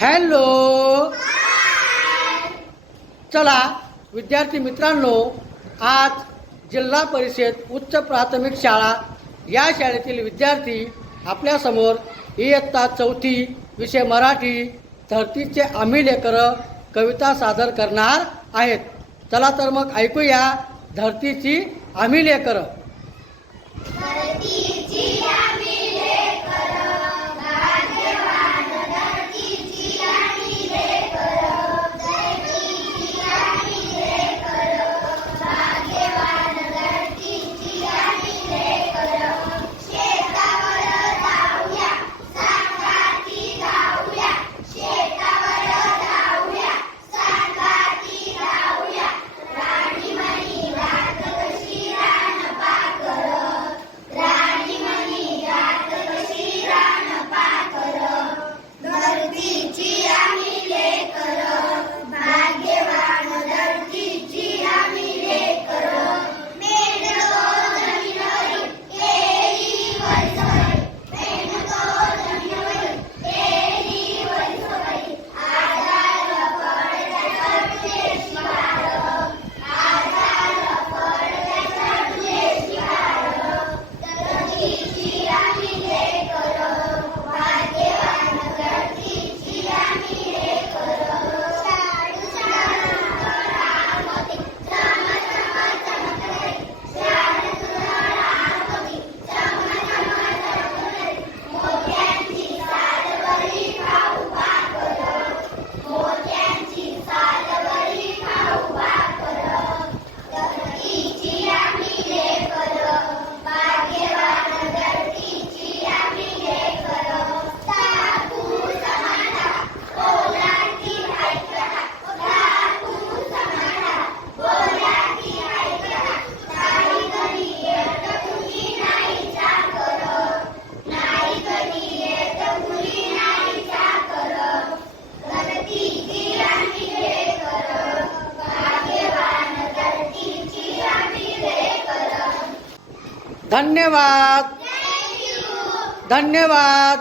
Hello चला विद्यार्थी मित्रांनो आज जिल्हा परिषद उच्च प्राथमिक शाळा या शाळेतील विद्यार्थी आपल्यासमोर इयत्ता चौथी विषय मराठी धरतीचे आम्ही लेकरं कविता सादर करणार आहेत. चला तर मग ऐकूया धरतीची आम्ही लेकरं. धन्यवाद. धन्यवाद.